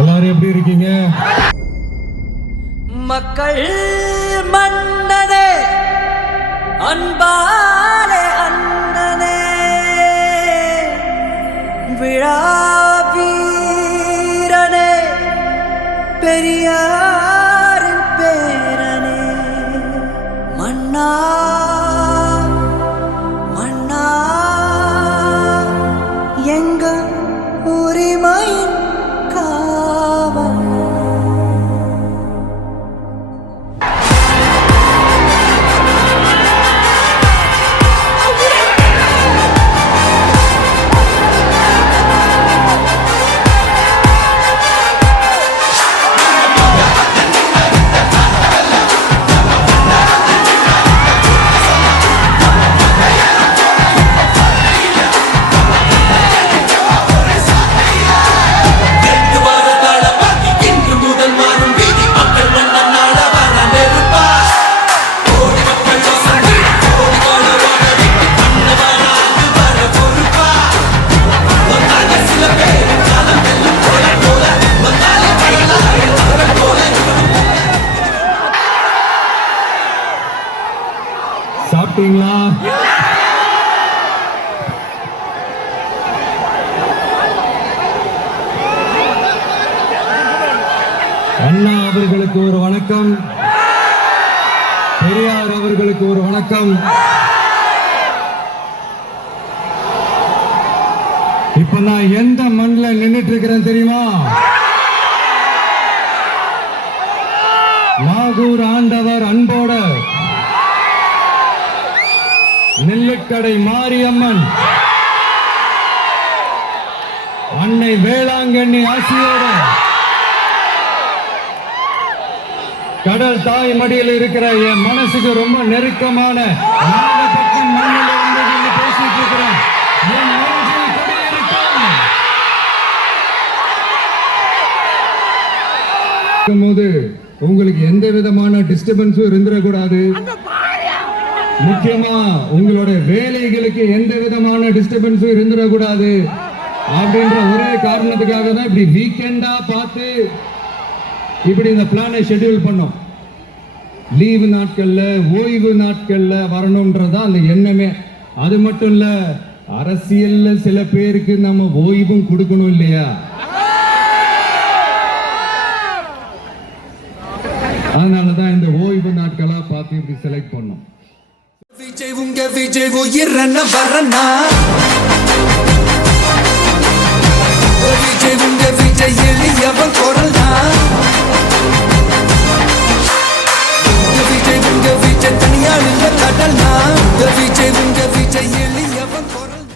எல்லாரும் எப்படி இருக்கீங்க? மக்கள் மன்னனே, அன்பாலே அண்ணனே, விழா வீரனே, பெரியாரின் பேரனே, மன்னா மன்னா எங்க உரிமையின் காவல். சாப்பிட்டீங்களா? அண்ணா அவர்களுக்கு ஒரு வணக்கம், பெரியார் அவர்களுக்கு ஒரு வணக்கம். இப்ப நான் எந்த மண்ணில் நின்னுட்டு இருக்கிறேன் தெரியுமா? நாகூர் ஆண்டவர் அன்போட நெல்லுக்கடை மாரியம்மன் அன்னை வேளாங்கண்ணி ஆசியோட கடல் தாய் மடியில் இருக்கிற என் மனசுக்கு ரொம்ப நெருக்கமான நாகப்பட்டினம் மண்ணில் இருந்து பேசிட்டு இருக்கிறேன். என் நெஞ்சில் குடியிருக்கும் போது உங்களுக்கு எந்த விதமான டிஸ்டர்பன்ஸும் இருந்துடக்கூடாது. முக்கியமா உங்களுடைய வேலைகளுக்கு எந்த விதமான டிஸ்டர்பன்ஸும் இருந்துடக்கூடாது அப்படின்ற ஒரே காரணத்துக்காக தான் இப்படி வீக்கெண்டா பார்த்து இப்படி இந்த பிளானை ஷெட்யூல் பண்ணோம். லீவு நாட்கள்ல ஓய்வு நாட்கள்ல வரணும்ன்றதான் அந்த எண்ணமே. அது மட்டும் இல்ல, அரசியல்ல சில பேருக்கு நம்ம ஓய்வும் கொடுக்கணும் இல்லையா? அதனாலதான் இந்த ஓய்வு நாட்களா பார்த்து இப்படி செலக்ட் பண்ணோம். விஜய் உங்க விஜய் உயிரன வரனா, விஜய் உங்க விஜய் எளியவ